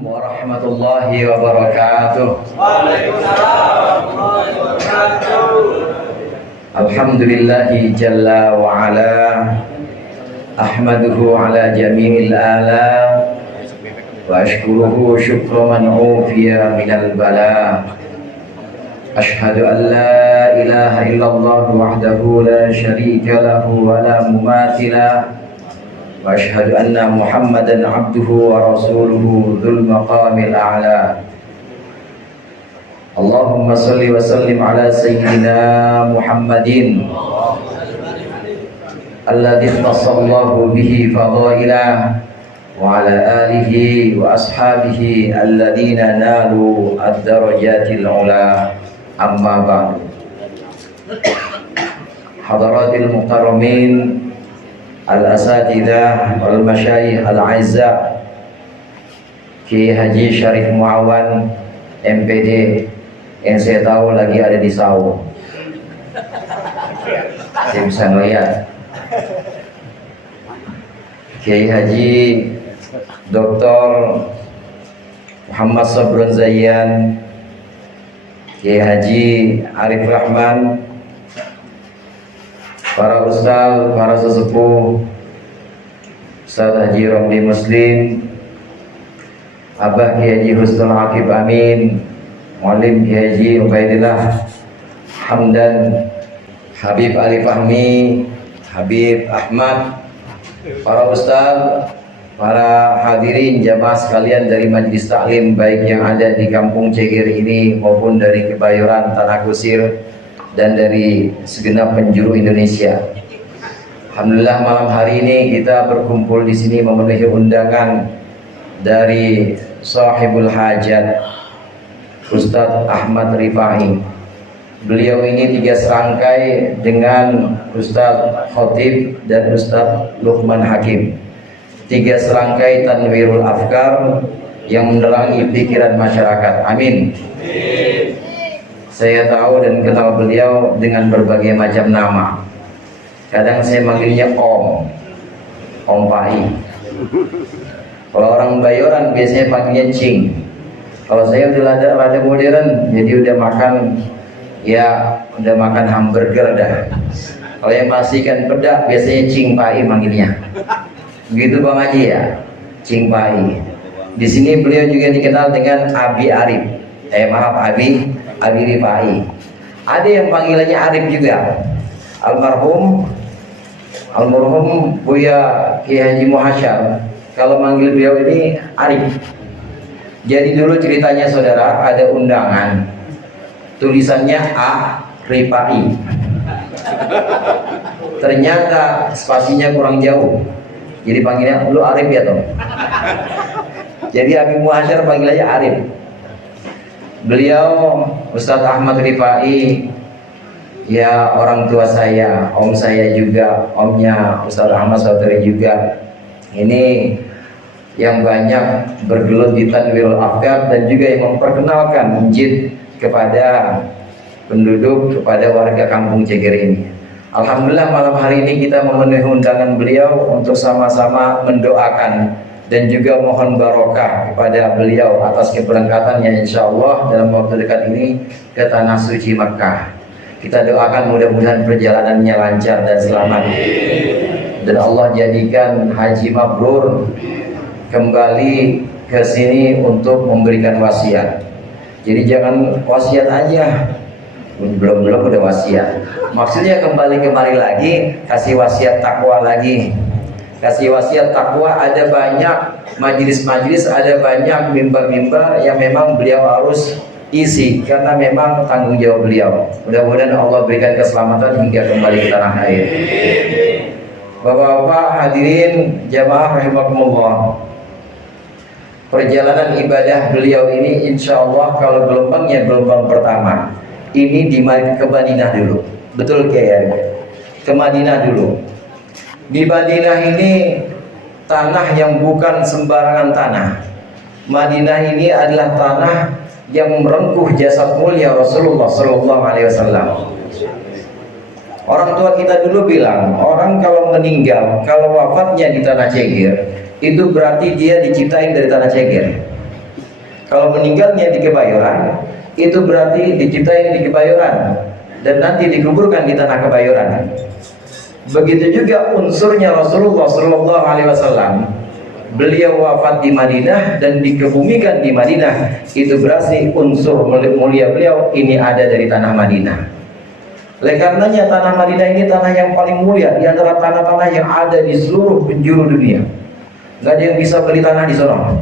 Warahmatullahi wabarakatuh. Waalaikumsalam warahmatullahi wabarakatuh. Alhamdulillahi jalla wa ala, ahmaduhu ala jami'il ala, wa ashkuruhu syukra man ufiya minal bala. Ashhadu an la ilaha illallah wahdahu la syarika lahu wa la mumathila, wa ashhadu anna Muhammadan abduhu wa rasuluhu dzul maqamil a'la. Allahumma salli wa sallim ala sayyidina Muhammadin alladzi khassallahu bihi fadailah, wa ala alihi wa ashabihi alladzina nalu ad-darajatil ula. Amma ba'du. Hadaratil mukarramin, al-asatidzah wal masyayikh al-aizza, Kiai Haji Syarif Muawan MPD, yang saya tahu lagi ada di Sawu. Saya bisa ngeliat. Kiai Haji Dr. Muhammad Sabrun Zayyan, Kiai Haji Arif Rahman, para ustaz, para sesepuh, Ustaz Haji Romli Muslim, Abah Kiai Haji Husnul Aqib Amin, Muallim Kiai Haji Ubaidillah Hamdan, Habib Ali Fahmi, Habib Ahmad, para ustaz, para hadirin jamaah sekalian dari Majelis Taklim, baik yang ada di Kampung Cegir ini maupun dari Kebayoran, Tanah Kusir, dan dari segenap penjuru Indonesia. Alhamdulillah, malam hari ini kita berkumpul di sini memenuhi undangan dari sahibul hajat, Ustadz Ahmad Rifai. Beliau ini 3 serangkai dengan Ustadz Khotib dan Ustadz Luqman Hakim. 3 serangkai tanwirul afkar yang menerangi pikiran masyarakat. Amin. Saya tahu dan kenal beliau dengan berbagai macam nama. Kadang saya manggilnya Om Pai. Kalau orang Bayoran biasanya panggilnya Cing. Kalau saya udah rada modern, jadi udah makan hamburger dah. Kalau yang masih ikan pedak biasanya Cing Pai manggilnya. Begitu Bang Haji ya, Cing Pai. Di sini beliau juga dikenal dengan Abi Arif. Abi Rifai. Ada yang panggilannya Arif juga. Almarhum Buya Kiai Haji Muhasyar, kalau manggil beliau ini Arif. Jadi dulu ceritanya saudara, ada undangan, tulisannya A Rifai. Ternyata spasinya kurang jauh, jadi panggilnya lu Arif ya toh. Jadi Abi Muhasyar panggilannya Arif. Beliau Ustadz Ahmad Rifai, ya orang tua saya, om saya juga, omnya Ustadz Ahmad saudari juga. Ini yang banyak bergelut di tanwirul afkar dan juga yang memperkenalkan masjid kepada penduduk, kepada warga Kampung Cegir ini. Alhamdulillah, malam hari ini kita memenuhi undangan beliau untuk sama-sama mendoakan dan juga mohon barokah kepada beliau atas keberangkatannya insya Allah dalam waktu dekat ini ke Tanah Suci Makkah. Kita doakan mudah-mudahan perjalanannya lancar dan selamat, dan Allah jadikan haji mabrur, kembali ke sini untuk memberikan wasiat. Jadi jangan wasiat aja, belum udah wasiat. Maksudnya kembali kemari lagi, kasih wasiat takwa lagi. Kasih wasiat takwa, ada banyak majelis-majelis, ada banyak mimbar-mimbar yang memang beliau harus isi karena memang tanggung jawab beliau. Mudah-mudahan Allah berikan keselamatan hingga kembali ke tanah air. Bapak-bapak hadirin jamaah rahimakumullah, perjalanan ibadah beliau ini insya Allah kalau gelombangnya gelombang pertama ini ke Madinah dulu. Betul Kiai? Ke Madinah dulu. Di Madinah ini tanah yang bukan sembarangan tanah. Madinah ini adalah tanah yang merengkuh jasad mulia Rasulullah Sallallahu Alaihi Wasallam. Orang tua kita dulu bilang, orang kalau meninggal, kalau wafatnya di tanah Cegir, itu berarti dia diciptain dari tanah Cegir. Kalau meninggalnya di Kebayoran, itu berarti diciptain di Kebayoran dan nanti dikuburkan di tanah Kebayoran. Begitu juga unsurnya Rasulullah Shallallahu Alaihi Wasallam. Beliau wafat di Madinah dan dikebumikan di Madinah. Itu berarti unsur mulia beliau ini ada dari tanah Madinah. Oleh karenanya tanah Madinah ini tanah yang paling mulia di antara tanah-tanah yang ada di seluruh penjuru dunia. Gak ada yang bisa beli tanah di sana.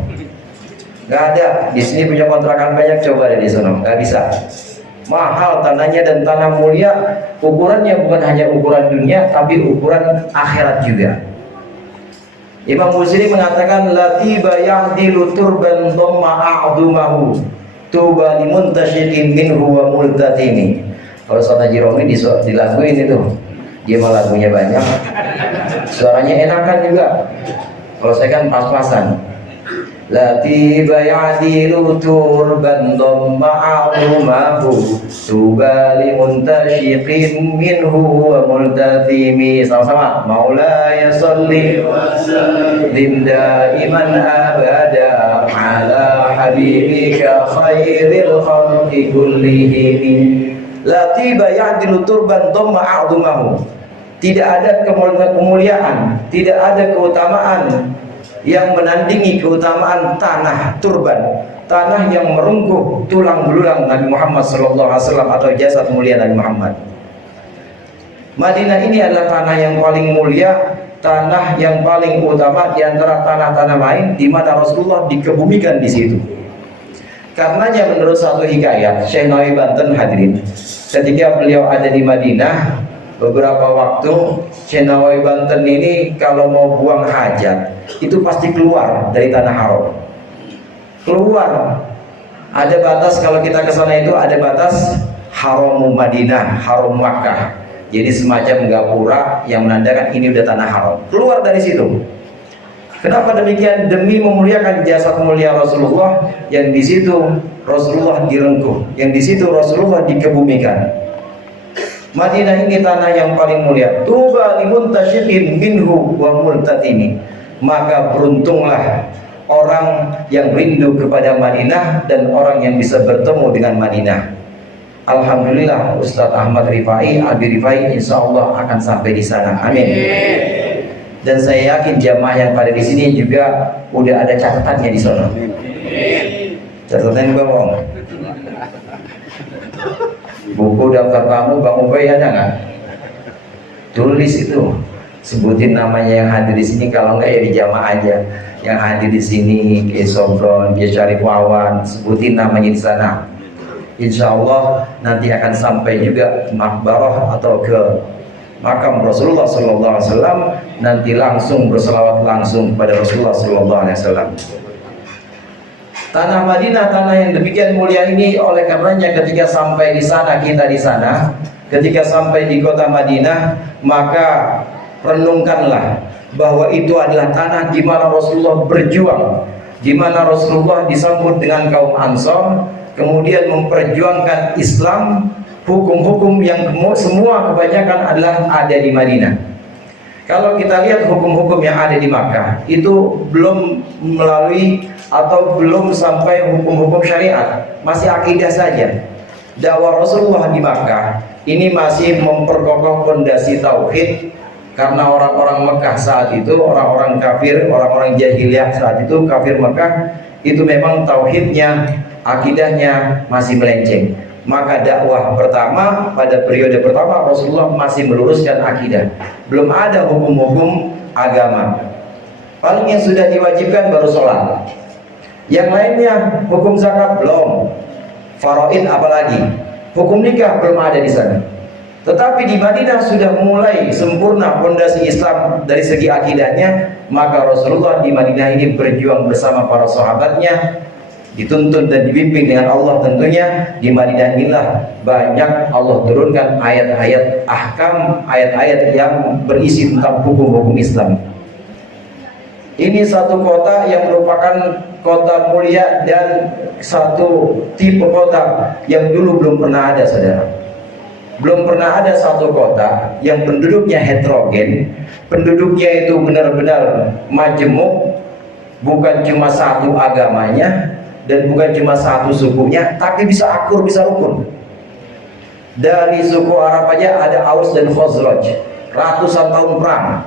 Gak ada. Di sini punya kontrakan banyak, coba ada di sana. Gak bisa. Mahal tanahnya dan tanah mulia. Ukurannya bukan hanya ukuran dunia, tapi ukuran akhirat juga. Imam Muslim mengatakan latiba ya'dilu turban dhamma a'dumahu tuba limuntashiqin minhu wa multatimi. Kalau Sona Jiromi dilaguin itu, dia mah lagunya banyak, suaranya enakan juga. Kalau saya kan pas-pasan. Latiba ya'dilu turban dhamma a'dumahu tuba limuntashiqin minhu wa multatimi. Sama-sama. Maulaya sholli lim daiman abada ala habibika khairil khalqi kullihim. Latiba ya'dilu turban dhamma a'dumahu. Tidak ada kemuliaan, tidak ada keutamaan yang menandingi keutamaan tanah turban, tanah yang merungkuh tulang belulang Nabi Muhammad SAW atau jasad mulia Nabi Muhammad. Madinah ini adalah tanah yang paling mulia, tanah yang paling utama di antara tanah-tanah lain, di mana Rasulullah dikebumikan di situ. Karenanya menurut satu hikayat Syekh Nawawi Banten hadirin, ketika beliau ada di Madinah beberapa waktu, Syekh Nawawi Banten ini kalau mau buang hajat itu pasti keluar dari tanah haram. Keluar. Ada batas, kalau kita ke sana itu ada batas haram Madinah, haram Makkah. Jadi semacam gapura yang menandakan ini udah tanah haram. Keluar dari situ. Kenapa demikian? Demi memuliakan jasad mulia Rasulullah yang di situ Rasulullah direngkuh, yang di situ Rasulullah dikebumikan. Madinah ini tanah yang paling mulia. Tuba limuntashiqin minhu wa multatimi. Maka beruntunglah orang yang rindu kepada Madinah dan orang yang bisa bertemu dengan Madinah. Alhamdulillah Ustadz Ahmad Rifai, Abi Rifai insya Allah akan sampai di sana. Amin. Dan saya yakin jamaah yang pada di sini juga udah ada catatannya di sana. Catatannya bang, buku daftar tamu Bang Ubay ada nggak? Tulis itu, sebutin namanya yang hadir di sini. Kalau nggak ya di jamaah aja. Yang hadir di sini, Kiai Sobron, Kiai Syarif Wawan, sebutin namanya di sana. Insya Allah nanti akan sampai juga ke makbarah atau ke makam Rasulullah SAW. Nanti langsung berselawat langsung kepada Rasulullah SAW. Tanah Madinah, tanah yang demikian mulia ini, oleh karenanya ketika sampai di sana, kita di sana, ketika sampai di kota Madinah, maka renungkanlah bahwa itu adalah tanah di mana Rasulullah berjuang, di mana Rasulullah disambut dengan kaum Ansor, kemudian memperjuangkan Islam, hukum-hukum yang semua kebanyakan adalah ada di Madinah. Kalau kita lihat hukum-hukum yang ada di Makkah, itu belum melalui atau belum sampai hukum-hukum syariat, masih akidah saja. Dakwah Rasulullah di Makkah ini masih memperkokoh fondasi tauhid, karena orang-orang Mekah saat itu, orang-orang kafir, orang-orang jahiliyah saat itu, kafir Mekah itu memang tauhidnya, akidahnya masih melenceng. Maka dakwah pertama, pada periode pertama Rasulullah masih meluruskan akidah, belum ada hukum-hukum agama. Paling yang sudah diwajibkan baru sholat, yang lainnya hukum zakat belum, faraid apalagi, hukum nikah belum ada di sana. Tetapi di Madinah sudah mulai sempurna fondasi Islam dari segi akidahnya. Maka Rasulullah di Madinah ini berjuang bersama para sahabatnya, dituntun dan dibimbing dengan Allah tentunya. Di Madinah inilah banyak Allah turunkan ayat-ayat ahkam, ayat-ayat yang berisi tentang hukum-hukum Islam. Ini satu kota yang merupakan kota mulia dan satu tipe kota yang dulu belum pernah ada, saudara. Belum pernah ada satu kota yang penduduknya heterogen, penduduknya itu benar-benar majemuk, bukan cuma satu agamanya, dan bukan cuma satu sukunya, tapi bisa akur, bisa rukun. Dari suku Arab aja ada Aus dan Khazraj, ratusan tahun perang,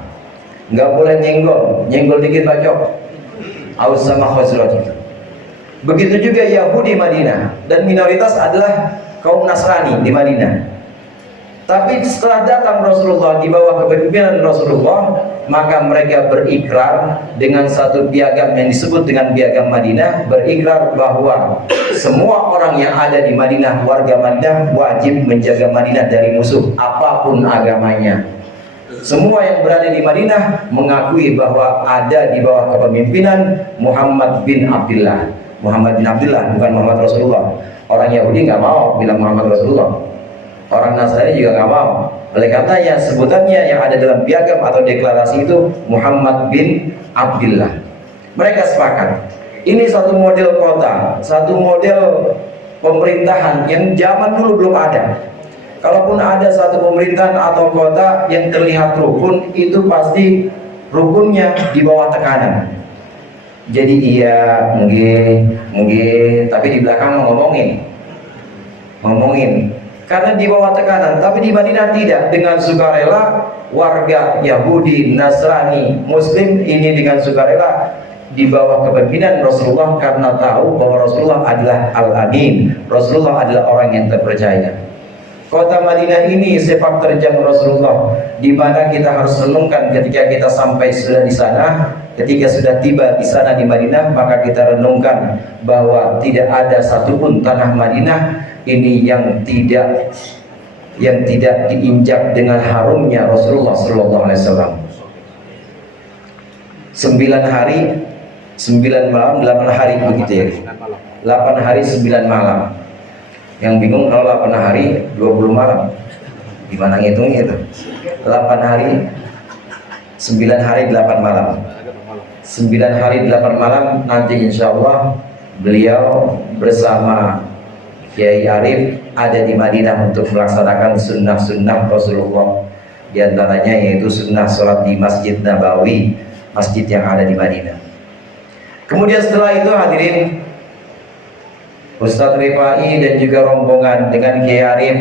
nggak boleh nyenggol dikit bacok. Aus sama Khazraj itu. Begitu juga Yahudi Madinah, dan minoritas adalah kaum Nasrani di Madinah. Tapi setelah datang Rasulullah di bawah kepemimpinan Rasulullah, maka mereka berikrar dengan satu piagam yang disebut dengan piagam Madinah, berikrar bahwa semua orang yang ada di Madinah, warga Madinah, wajib menjaga Madinah dari musuh apapun agamanya. Semua yang berada di Madinah mengakui bahwa ada di bawah kepemimpinan Muhammad bin Abdullah. Muhammad bin Abdullah, bukan Muhammad Rasulullah. Orang Yahudi nggak mau bilang Muhammad Rasulullah, orang Nasrani juga nggak mau. Oleh karenanya sebutannya yang ada dalam piagam atau deklarasi itu Muhammad bin Abdullah. Mereka sepakat. Ini satu model kota, satu model pemerintahan yang zaman dulu belum ada. Kalaupun ada satu pemerintahan atau kota yang terlihat rukun, itu pasti rukunnya di bawah tekanan. Jadi iya, mungkin, tapi di belakang ngomongin. Karena di bawah tekanan. Tapi di Madinah tidak, dengan sukarela warga Yahudi, Nasrani, Muslim ini dengan sukarela di bawah kepemimpinan Rasulullah, karena tahu bahwa Rasulullah adalah Al-Amin, Rasulullah adalah orang yang terpercaya. Kota Madinah ini sepak terjang Rasulullah, di mana kita harus renungkan ketika kita sampai sudah di sana. Ketika sudah tiba di sana di Madinah, maka kita renungkan bahwa tidak ada satupun tanah Madinah ini yang tidak diinjak dengan harumnya Rasulullah Sallallahu Alaihi Wasallam. 9 hari 9 malam 8 hari begitu ya. 8 hari 9 malam. Yang bingung kalau 8 hari 20 malam, gimana ngitungnya itu? 8 hari 9 hari 8 malam. 9 hari 8 malam nanti insya Allah beliau bersama Kiai Arif ada di Madinah untuk melaksanakan sunnah-sunnah Rasulullah. Di antaranya yaitu sunnah sholat di Masjid Nabawi, masjid yang ada di Madinah. Kemudian setelah itu hadirin, Ustadz Rifai dan juga rombongan dengan Kiai Arif,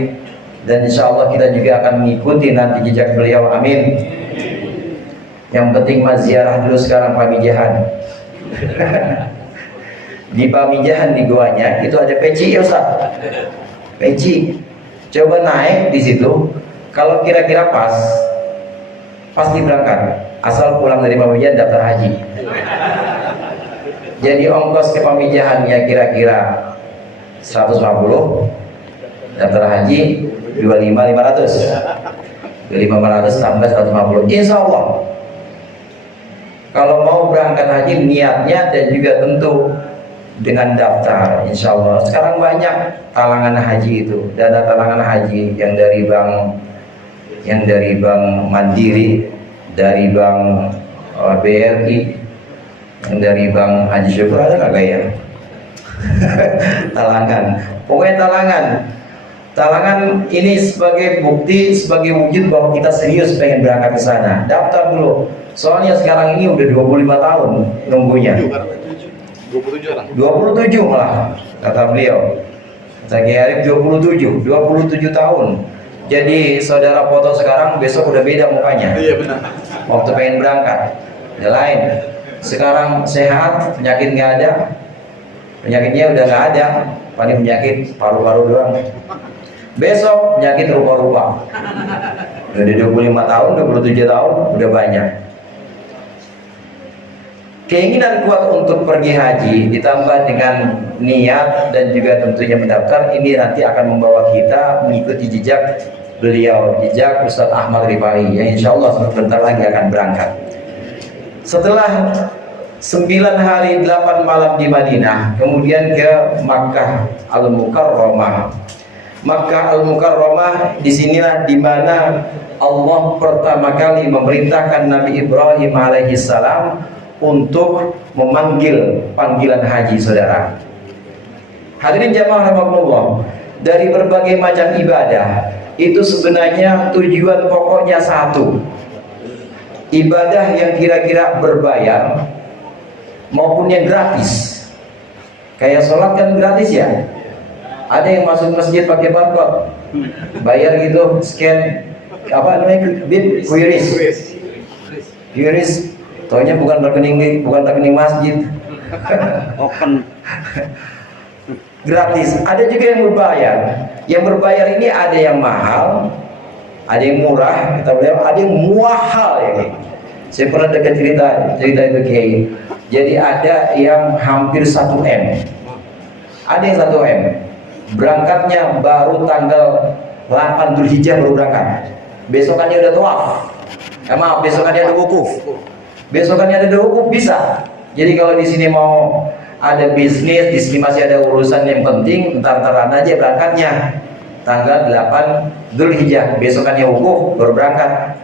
dan insya Allah kita juga akan mengikuti nanti jejak beliau, amin. Yang penting mas ziarah dulu sekarang Pamijahan. Di Pamijahan di goanya itu ada peci ya Ustaz. Peci. Coba naik di situ. Kalau kira-kira pasti berangkat. Asal pulang dari Pamijahan daftar haji. Jadi ongkos ke Pamijahan ya kira-kira 150. Daftar haji 25.500. 25.500 tambah 150. Insya Allah. Kalau mau berangkat haji niatnya dan juga tentu dengan daftar, insya Allah. Sekarang banyak talangan haji itu, dana talangan haji yang dari bank Mandiri, dari bank BRI, yang dari bank Haji Syukur, ada nggak ya? Talangan, pokoknya talangan ini sebagai bukti, sebagai wujud bahwa kita serius pengen berangkat ke sana. Daftar dulu. Soalnya sekarang ini udah 25 tahun nunggunya. 27 malah kata beliau. Kata Kiai Arif 27 tahun. Jadi saudara foto sekarang, besok udah beda mukanya. Iya benar. Waktu pengen berangkat, udah lain. Sekarang sehat, penyakit nggak ada. Penyakitnya udah nggak ada. Paling penyakit paru-paru doang. Besok penyakit rupa-rupa. Udah 25 tahun, 27 tahun, udah banyak. Keinginan kuat untuk pergi haji ditambah dengan niat dan juga tentunya mendaftar, ini nanti akan membawa kita mengikuti jejak beliau, jejak Ustadz Ahmad Rifai yang insya Allah sebentar lagi akan berangkat. Setelah 9 hari 8 malam di Madinah, kemudian ke Makkah Al-Mukarramah. Makkah Al-Mukarramah, disinilah dimana Allah pertama kali memerintahkan Nabi Ibrahim alaihissalam untuk memanggil panggilan haji saudara. Hadirin jamaah rahimakumullah, dari berbagai macam ibadah itu sebenarnya tujuan pokoknya satu. Ibadah yang kira-kira berbayar maupun yang gratis. Kayak sholat kan gratis ya. Ada yang masuk masjid pakai barcode, bayar gitu, scan apa namanya, bit QRIS, taunya bukan rekening masjid. Open. Gratis. Ada juga yang berbayar. Yang berbayar ini ada yang mahal, ada yang murah, kita bilang ada yang muahal ya. Saya pernah dengar cerita itu Kiai. Jadi ada yang hampir 1 M. Ada yang 1 M. Berangkatnya baru tanggal 8 Dzulhijjah baru berangkat. Besokannya udah tawaf. Maaf, besokannya ada wukuf. Besokannya ada wukuf bisa. Jadi kalau di sini mau ada bisnis, di sini masih ada urusan yang penting, entar-entaran aja berangkatnya. Tanggal 8 Dzulhijjah, besokannya wukuf baru berangkat.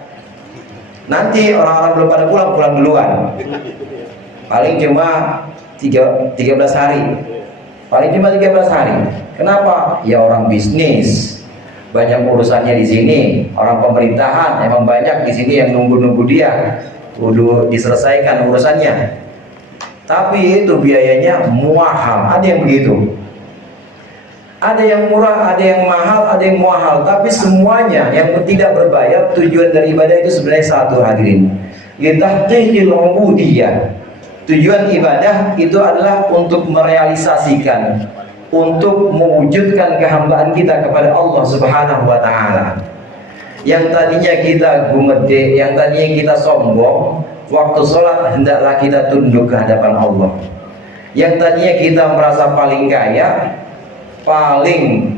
Nanti orang-orang belum pada pulang duluan. Paling cuma 13 hari. Paling cuma 13 hari. Kenapa? Ya orang bisnis, banyak urusannya di sini. Orang pemerintahan emang banyak di sini yang nunggu dia, udah diselesaikan urusannya. Tapi itu biayanya muahal. Ada yang begitu. Ada yang murah, ada yang mahal, ada yang muahal. Tapi semuanya yang tidak berbayar, tujuan dari ibadah itu sebenarnya satu, hadirin. Litahqiqil ubudiyah. Tujuan ibadah itu adalah untuk merealisasikan, untuk mewujudkan kehambaan kita kepada Allah Subhanahu wa taala. Yang tadinya kita gumede, yang tadinya kita sombong, waktu sholat hendaklah kita tunduk ke hadapan Allah. Yang tadinya kita merasa paling kaya, paling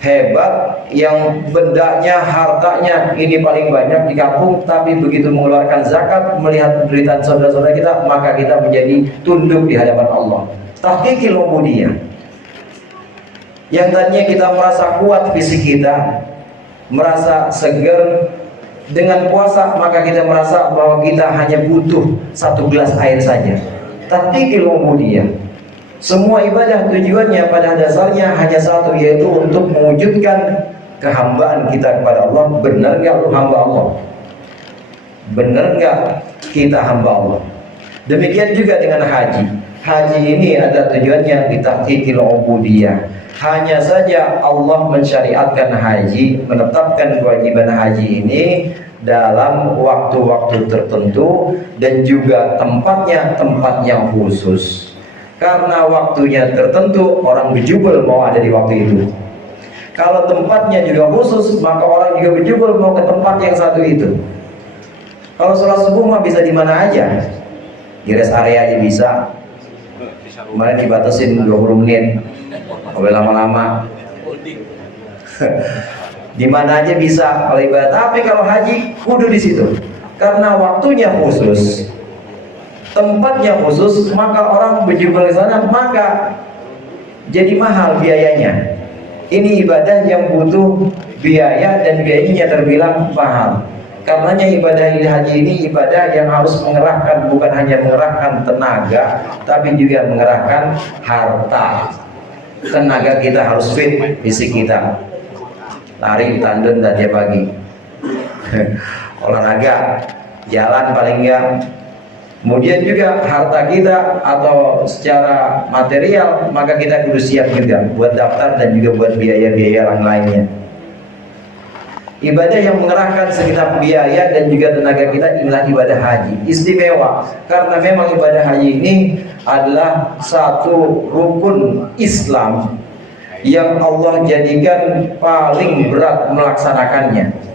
hebat, yang bendanya, hartanya ini paling banyak di kampung, tapi begitu mengeluarkan zakat, melihat penderitaan saudara-saudara kita, maka kita menjadi tunduk di hadapan Allah. Tahqiqil ubudiyah. Yang tadinya kita merasa kuat fisik kita, merasa segar dengan puasa, maka kita merasa bahwa kita hanya butuh 1 gelas air saja. Tahqiqil ubudiyah. Semua ibadah tujuannya pada dasarnya hanya satu, yaitu untuk mewujudkan kehambaan kita kepada Allah. Benar nggak lu hamba Allah? Benar nggak kita hamba Allah? Demikian juga dengan haji. Haji ini ada tujuannya ditahqiqil ubudiyah. Hanya saja Allah mensyariatkan haji, menetapkan kewajiban haji ini dalam waktu-waktu tertentu dan juga tempatnya tempat yang khusus. Karena waktunya tertentu, orang berjubel mau ada di waktu itu. Kalau tempatnya juga khusus, maka orang juga berjubel mau ke tempat yang satu itu. Kalau sholat subuh mah bisa di mana aja, di rest area aja bisa. Kemarin dibatasin 20 menit, boleh lama-lama. Di mana aja bisa kalau ibadah. Tapi kalau haji kudu di situ, karena waktunya khusus, tempatnya khusus, maka orang berjubel di sana, maka jadi mahal biayanya. Ini ibadah yang butuh biaya dan biayanya terbilang mahal. Karenanya ibadah haji ini ibadah yang harus mengerahkan, bukan hanya mengerahkan tenaga, tapi juga mengerahkan harta. Tenaga kita harus fit, fisik kita lari tandem dan tiap pagi olahraga, jalan paling enggak. Kemudian juga harta kita atau secara material, maka kita kudu siap juga buat daftar dan juga buat biaya-biaya yang lainnya. Ibadah yang mengerahkan segenap biaya dan juga tenaga kita inilah ibadah haji. Istimewa karena memang ibadah haji ini adalah satu rukun Islam yang Allah jadikan paling berat melaksanakannya.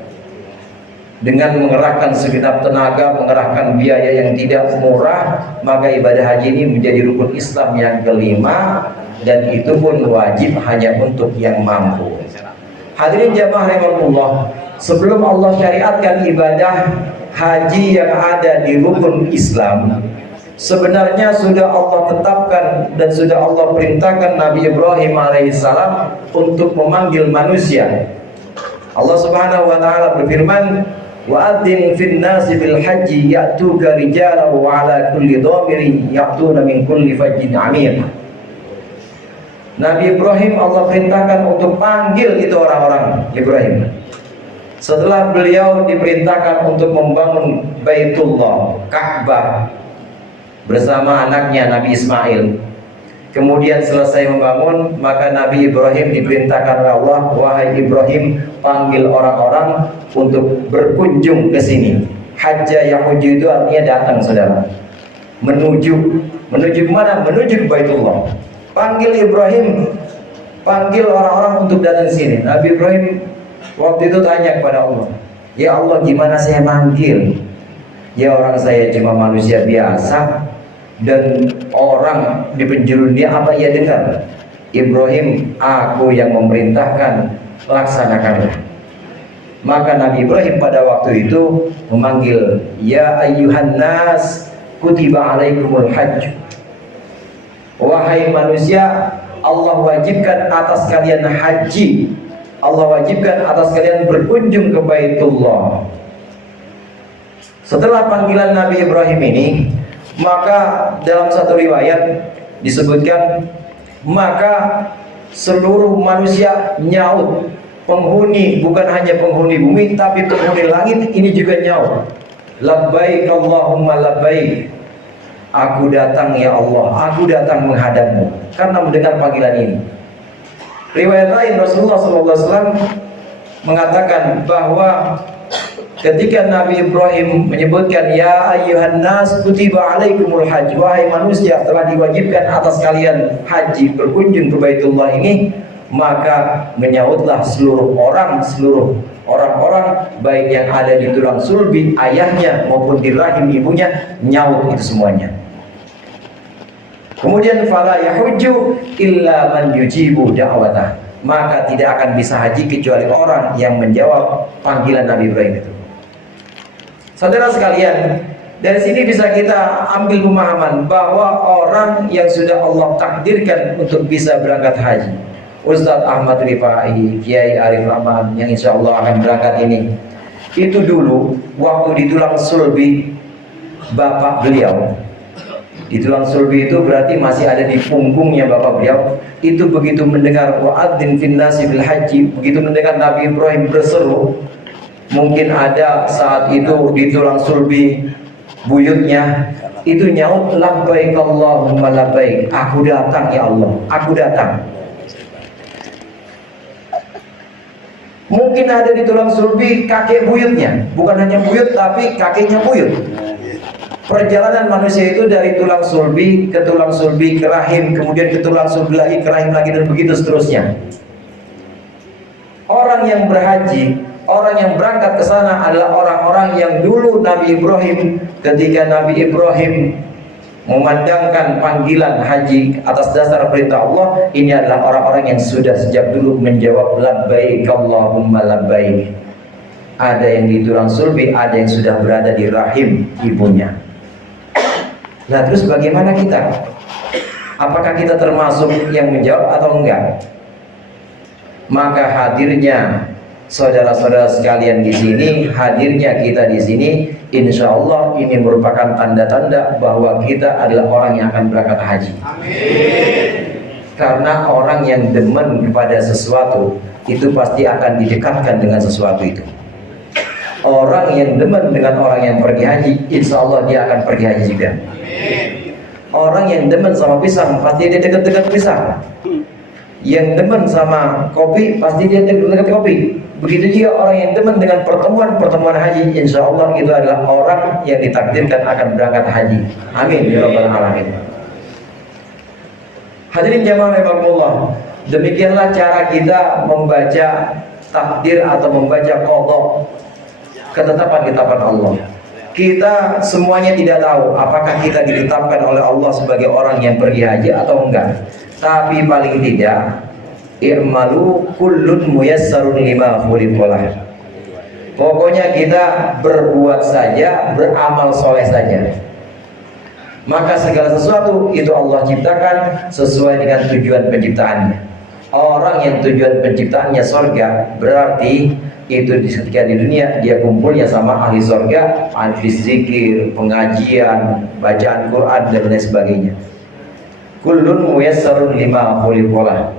Dengan mengerahkan segenap tenaga, mengerahkan biaya yang tidak murah, maka ibadah haji ini menjadi rukun Islam yang kelima, dan itu pun wajib hanya untuk yang mampu. Hadirin jamaah rahimakumullah, sebelum Allah syariatkan ibadah haji yang ada di rukun Islam, sebenarnya sudah Allah tetapkan dan sudah Allah perintahkan Nabi Ibrahim alaihissalam untuk memanggil manusia. Allah Subhanahu wa taala berfirman, wa'adzin fin nasi bil haji ya'tuka rijalan wa 'ala kulli dhamirin ya'tuna min kulli fajjin 'amir. Nabi Ibrahim Allah perintahkan untuk panggil itu orang-orang Ibrahim. Setelah beliau diperintahkan untuk membangun Baitullah, Ka'bah bersama anaknya Nabi Ismail. Kemudian selesai membangun, maka Nabi Ibrahim diperintahkan oleh Allah, wahai Ibrahim, panggil orang-orang untuk berkunjung ke sini. Hajja yahuju itu artinya datang, saudara. Menuju kemana? Menuju ke Baitullah. Panggil Ibrahim, panggil orang-orang untuk datang ke sini. Nabi Ibrahim waktu itu tanya kepada Allah, ya Allah, gimana saya manggil? Ya orang saya cuma manusia biasa, dan orang di penjuru dunia apa ia dengar? Ibrahim, aku yang memerintahkan, laksanakanlah. Maka Nabi Ibrahim pada waktu itu memanggil, ya ayyuhan nas, kutiba alaikumul hajj. Wahai manusia, Allah wajibkan atas kalian haji. Allah wajibkan atas kalian berkunjung ke Baitullah. Setelah panggilan Nabi Ibrahim ini, maka dalam satu riwayat disebutkan, maka seluruh manusia nyaut. Penghuni, bukan hanya penghuni bumi, tapi penghuni langit ini juga nyaut. Labbaik Allahumma labbaik. Aku datang ya Allah, aku datang menghadapmu, karena mendengar panggilan ini. Riwayat lain Rasulullah SAW mengatakan bahwa ketika Nabi Ibrahim menyebutkan, ya ayyuhan nas, kutiba alaikumul hajj, wahai manusia, telah diwajibkan atas kalian haji, berkunjung ke Baitullah ini, maka menyautlah seluruh orang-orang, baik yang ada di tulang sulbi ayahnya maupun di rahim ibunya, nyaut itu semuanya. Kemudian fala yahujju illa man yujibu da'watah, maka tidak akan bisa haji kecuali orang yang menjawab panggilan Nabi Ibrahim itu. Saudara sekalian, dari sini bisa kita ambil pemahaman bahwa orang yang sudah Allah takdirkan untuk bisa berangkat haji, Ustadz Ahmad Rifai, Kiai Arif Rahman yang insya Allah akan berangkat ini, itu dulu waktu di tulang sulbi bapak beliau, di tulang sulbi itu berarti masih ada di punggungnya bapak beliau, itu begitu mendengar wa'adzin finnasi bil haji, begitu mendengar Nabi Ibrahim berseru, mungkin ada saat itu di tulang sulbi buyutnya itu nyaut, labbaik Allahumma labbaik, aku datang ya Allah, aku datang. Mungkin ada di tulang sulbi kakek buyutnya, bukan hanya buyut tapi kakeknya buyut. Perjalanan manusia itu dari tulang sulbi ke tulang sulbi ke rahim, kemudian ke tulang sulbi lagi ke rahim lagi, dan begitu seterusnya. Orang yang berhaji, orang yang berangkat ke sana adalah orang-orang yang dulu Nabi Ibrahim, ketika Nabi Ibrahim memandangkan panggilan haji atas dasar perintah Allah, ini adalah orang-orang yang sudah sejak dulu menjawab labbaik Allahumma labbaik. Ada yang di tulang sulbi, ada yang sudah berada di rahim ibunya. Nah, terus bagaimana kita? Apakah kita termasuk yang menjawab atau enggak? Maka hadirnya saudara-saudara sekalian di sini, hadirnya kita di sini, insya Allah ini merupakan tanda-tanda bahwa kita adalah orang yang akan berangkat haji. Amin. Karena orang yang demen kepada sesuatu itu pasti akan didekatkan dengan sesuatu itu. Orang yang demen dengan orang yang pergi haji, insya Allah dia akan pergi haji juga. Amin. Orang yang demen sama pisang, pasti dia dekat-dekat pisang. Yang demen sama kopi, pasti dia dekat-dekat kopi. Begitu juga orang yang demen dengan pertemuan haji, insya Allah itu adalah orang yang ditakdirkan akan berangkat haji. Amin ya rabbal alamin. Hadirin jamaah rahimakumullah, demikianlah cara kita membaca takdir atau membaca qada, ketetapan-ketetapan Allah. Kita semuanya tidak tahu apakah kita ditetapkan oleh Allah sebagai orang yang pergi haji atau enggak. Tapi paling tidak, i'malu kullun muyassarun lima khuliqalah. Pokoknya kita berbuat saja, beramal soleh saja. Maka segala sesuatu itu Allah ciptakan sesuai dengan tujuan penciptaannya. Orang yang tujuan penciptaannya surga, berarti itu ketika di dunia dia kumpulnya sama ahli surga, ahli zikir, pengajian, bacaan Quran dan lain sebagainya. Kullun muyassarun lima khuliqalah.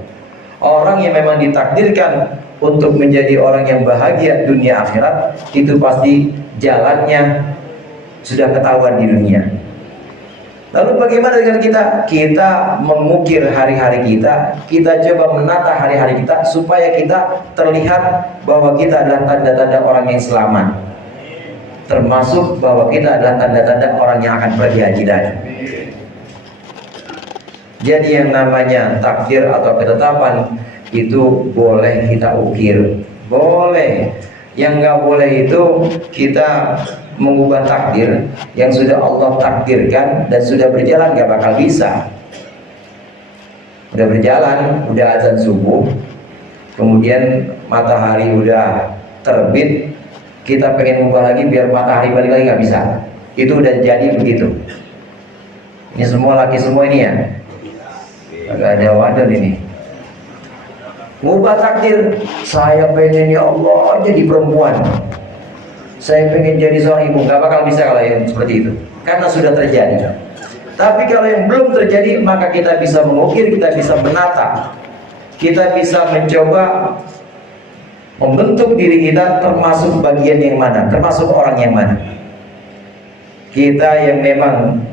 Orang yang memang ditakdirkan untuk menjadi orang yang bahagia dunia akhirat, itu pasti jalannya sudah ketahuan di dunia. Lalu bagaimana dengan kita? Kita mengukir hari-hari kita, kita coba menata hari-hari kita supaya kita terlihat bahwa kita adalah tanda-tanda orang yang selamat. Termasuk bahwa kita adalah tanda-tanda orang yang akan pergi haji tadi. Jadi yang namanya takdir atau ketetapan itu boleh kita ukir, boleh. Yang nggak boleh itu kita mengubah takdir yang sudah Allah takdirkan dan sudah berjalan, nggak bakal bisa. Udah berjalan, udah azan subuh, kemudian matahari udah terbit, kita pengen mengubah lagi biar matahari balik lagi, nggak bisa. Itu udah jadi begitu. Ini semua laki semua ini ya, agak ada wadah ini. Ngubah takdir, saya pengen ya Allah jadi perempuan, saya pengen jadi seorang ibu, nggak bakal bisa kalau yang seperti itu, karena sudah terjadi. Tapi kalau yang belum terjadi, maka kita bisa mengukir, kita bisa menata, kita bisa mencoba membentuk diri kita termasuk bagian yang mana, termasuk orang yang mana. Kita yang memang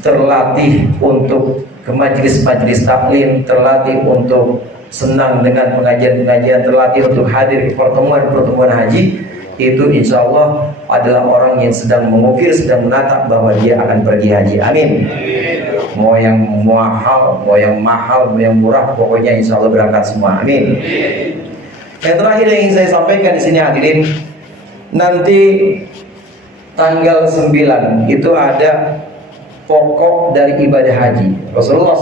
terlatih untuk ke majelis-majelis taklim, terlatih untuk senang dengan pengajian-pengajian, terlatih untuk hadir ke pertemuan-pertemuan haji, itu insya Allah adalah orang yang sedang mengukir, sedang menatap bahwa dia akan pergi haji. Amin. Mau yang mahal, mau yang mahal, mau yang murah, pokoknya insya Allah berangkat semua. Amin. Yang terakhir yang ingin saya sampaikan di sini hadirin, nanti tanggal 9 itu ada pokok dari ibadah haji. Rasulullah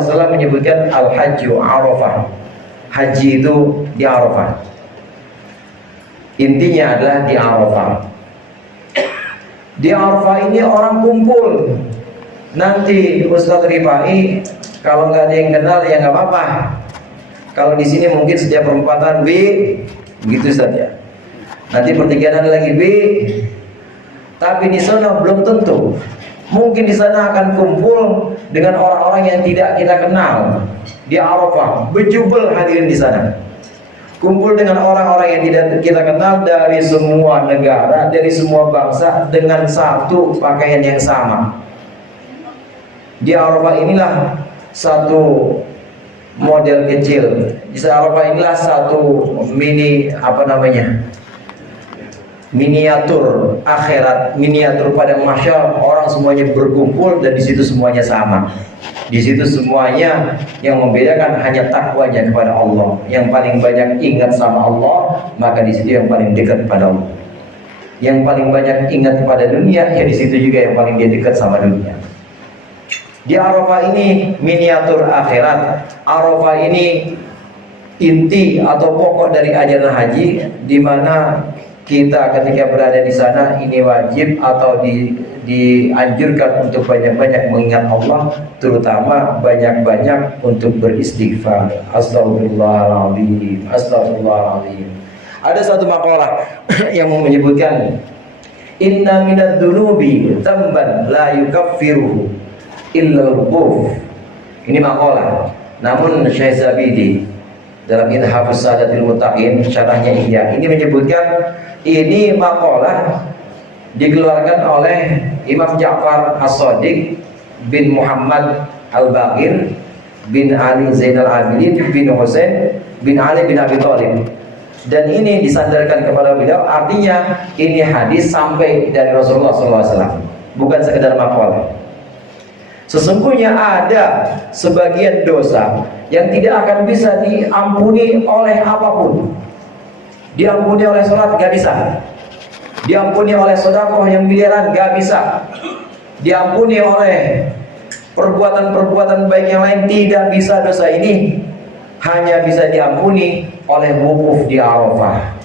SAW menyebutkan al-hajju Arafah. Haji itu di Arafah. Intinya adalah di Arafah. Di Arafah ini orang kumpul. Nanti Ustadz Rifai kalau nggak ada yang kenal ya nggak apa-apa. Kalau di sini mungkin setiap perempatan B, begitu saja. Nanti pertigaan ada lagi B. Tapi di sana belum tentu. Mungkin di sana akan kumpul dengan orang-orang yang tidak kita kenal. Di Arafah, berjubel hadirin di sana. Kumpul dengan orang-orang yang tidak kita kenal dari semua negara, dari semua bangsa dengan satu pakaian yang sama. Di Arafah inilah satu model kecil. Di Arafah inilah satu mini miniatur akhirat, miniatur pada mahsyar, orang semuanya berkumpul dan di situ semuanya sama. Di situ semuanya yang membedakan hanya takwanya kepada Allah. Yang paling banyak ingat sama Allah, maka di situ yang paling dekat kepada Allah. Yang paling banyak ingat kepada dunia, ya di situ juga yang paling dia dekat sama dunia. Di Arafah ini miniatur akhirat. Arafah ini inti atau pokok dari ajaran haji, di mana kita ketika berada di sana ini wajib atau dianjurkan untuk banyak-banyak mengingat Allah, terutama banyak-banyak untuk beristighfar. Astagfirullahaladzim, astagfirullahaladzim. Ada satu makalah yang menyebutkan inna minad dunubi dzamban la yukaffiruhu illa al-ghuf. Ini makalah. Namun Syekh Zabidi dalam Inhafus Sadatil Muttaqin syarahnya Ihya ini menyebutkan ini makalah dikeluarkan oleh Imam Ja'far As-Shadiq bin Muhammad Al-Baqir bin Ali Zainal Abidin bin Husain bin Ali bin Abi Thalib, dan ini disandarkan kepada beliau. Artinya ini hadis sampai dari Rasulullah SAW, bukan sekedar makalah. Sesungguhnya ada sebagian dosa yang tidak akan bisa diampuni oleh apapun. Diampuni oleh sholat gak bisa, diampuni oleh sedekah yang miliaran gak bisa, diampuni oleh perbuatan-perbuatan baik yang lain tidak bisa. Dosa ini hanya bisa diampuni oleh wukuf di Arafah.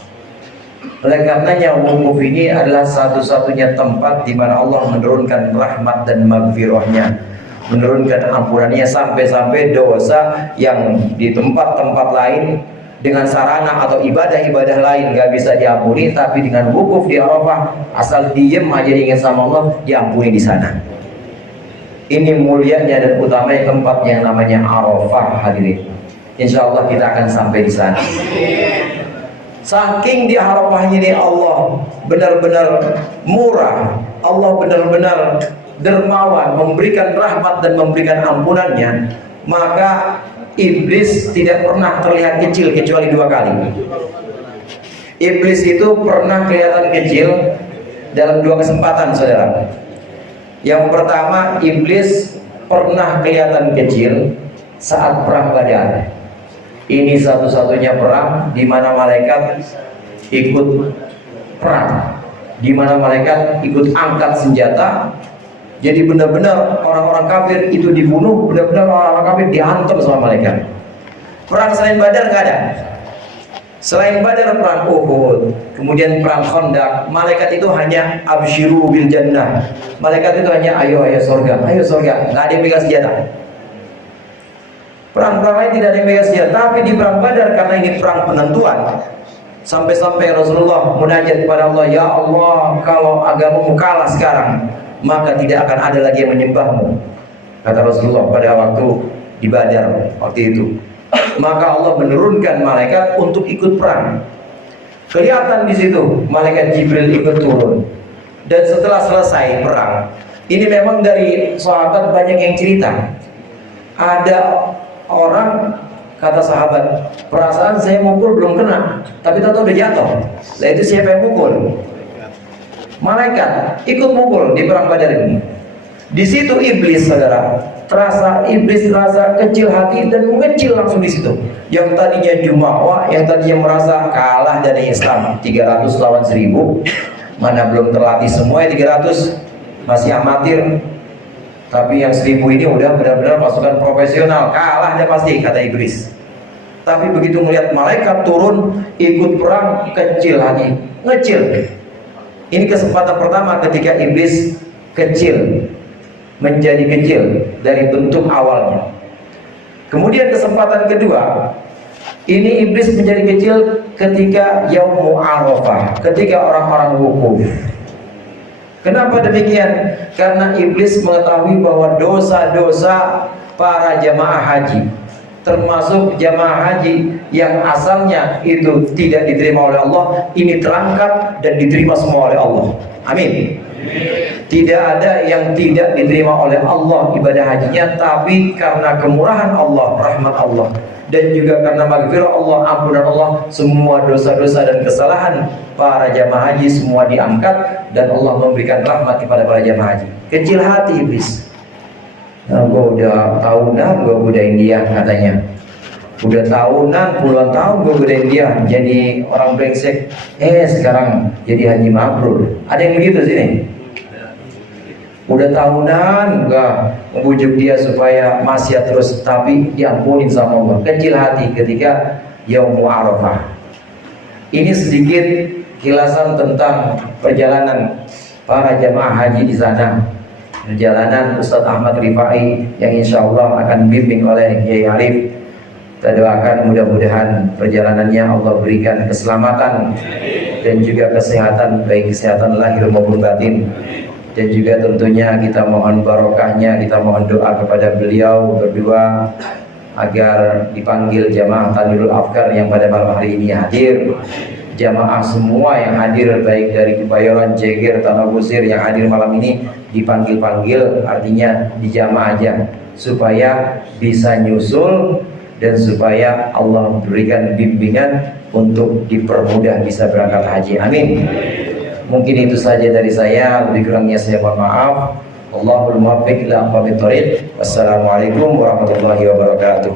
Oleh karenanya wukuf ini adalah satu-satunya tempat di mana Allah menurunkan rahmat dan maghfirahnya, menurunkan ampunannya, sampai-sampai dosa yang di tempat-tempat lain dengan sarana atau ibadah-ibadah lain gak bisa diampuni, tapi dengan wukuf di Arafah, asal diem aja ingin sama Allah, diampuni di sana. Ini mulianya dan utamanya tempat yang namanya Arafah hadirin. Insya Allah kita akan sampai di sana. Saking di Arafahnya ini Allah benar-benar murah, Allah benar-benar dermawan, memberikan rahmat dan memberikan ampunannya, maka iblis tidak pernah terlihat kecil kecuali 2 kali. Iblis itu pernah kelihatan kecil dalam 2 kesempatan, saudara. Yang pertama, iblis pernah kelihatan kecil saat perang Badar. Ini satu-satunya perang di mana malaikat ikut perang, di mana malaikat ikut angkat senjata. Jadi benar-benar orang-orang kafir itu dibunuh, benar-benar orang-orang kafir dihantam sama malaikat. Perang selain Badar nggak ada. Selain Badar, perang Uhud, kemudian perang Khandaq, malaikat itu hanya absyiru bil jannah. Malaikat itu hanya ayo surga, nggak ada yang pegang senjata. Perang-perang lain tidak ada yang pegang senjata. Tapi di perang Badar, karena ini perang penentuan, sampai-sampai Rasulullah munajat kepada Allah, ya Allah, kalau agamamu kalah sekarang, maka tidak akan ada lagi yang menyembahmu, kata Rasulullah pada waktu di Badar waktu itu. Maka Allah menurunkan malaikat untuk ikut perang. Kelihatan di situ malaikat Jibril ikut turun. Dan setelah selesai perang, ini memang dari sahabat banyak yang cerita. Ada orang kata sahabat, perasaan saya mukul belum kena, tapi tahu udah jatuh. Lah itu siapa yang mukul? Malaikat ikut mukul di perang Badar ini. Di situ iblis, saudara, iblis terasa kecil hati dan mengecil langsung di situ. Yang tadinya jumawa, yang tadinya merasa kalah dari Islam, 300 lawan 1000, mana belum terlatih semua ya 300, masih amatir. Tapi yang 1000 ini udah benar-benar pasukan profesional, kalah dia pasti, kata iblis. Tapi begitu melihat malaikat turun ikut perang, kecil hati, ngecil. Ini kesempatan pertama ketika iblis kecil, menjadi kecil dari bentuk awalnya. Kemudian kesempatan kedua, ini iblis menjadi kecil ketika Yaumul Arafah, ketika orang-orang wukuf. Kenapa demikian? Karena iblis mengetahui bahwa dosa-dosa para jamaah haji, termasuk jamaah haji yang asalnya itu tidak diterima oleh Allah, ini terangkat dan diterima semua oleh Allah. Amin. Tidak ada yang tidak diterima oleh Allah ibadah hajinya, tapi karena kemurahan Allah, rahmat Allah, dan juga karena maghfirah Allah, ampunan Allah, semua dosa-dosa dan kesalahan para jamaah haji semua diangkat dan Allah memberikan rahmat kepada para jamaah haji. Kecil hati iblis. Nah, gue udah tahunan gue godain dia, katanya. Udah tahunan, puluhan tahun gue godain dia jadi orang brengsek. Sekarang jadi haji mabrur. Ada yang begitu sini? Udah tahunan gak membujuk dia supaya maksiat terus, tapi diampunin sama Allah. Kecil hati ketika Yaumul Arafah. Ini sedikit kilasan tentang perjalanan para jamaah haji di sana. Perjalanan Ustadz Ahmad Rifai yang insya Allah akan bimbing oleh Kiai Arif. Kita doakan mudah-mudahan perjalanannya Allah berikan keselamatan dan juga kesehatan, baik kesehatan lahir maupun batin. Dan juga tentunya kita mohon barokahnya, kita mohon doa kepada beliau berdua agar dipanggil jamaah Tanwirul Afkar yang pada malam hari ini hadir. Jamaah semua yang hadir baik dari Kebayoran, Jeger, Tanah Kusir yang hadir malam ini dipanggil-panggil, artinya dijamaah aja supaya bisa nyusul dan supaya Allah berikan bimbingan untuk dipermudah bisa berangkat haji. Amin. Mungkin itu saja dari saya, lebih kurangnya saya mohon maaf. Allahul muwaffiq ila aqwamit thoriq. Wassalamualaikum warahmatullahi wabarakatuh.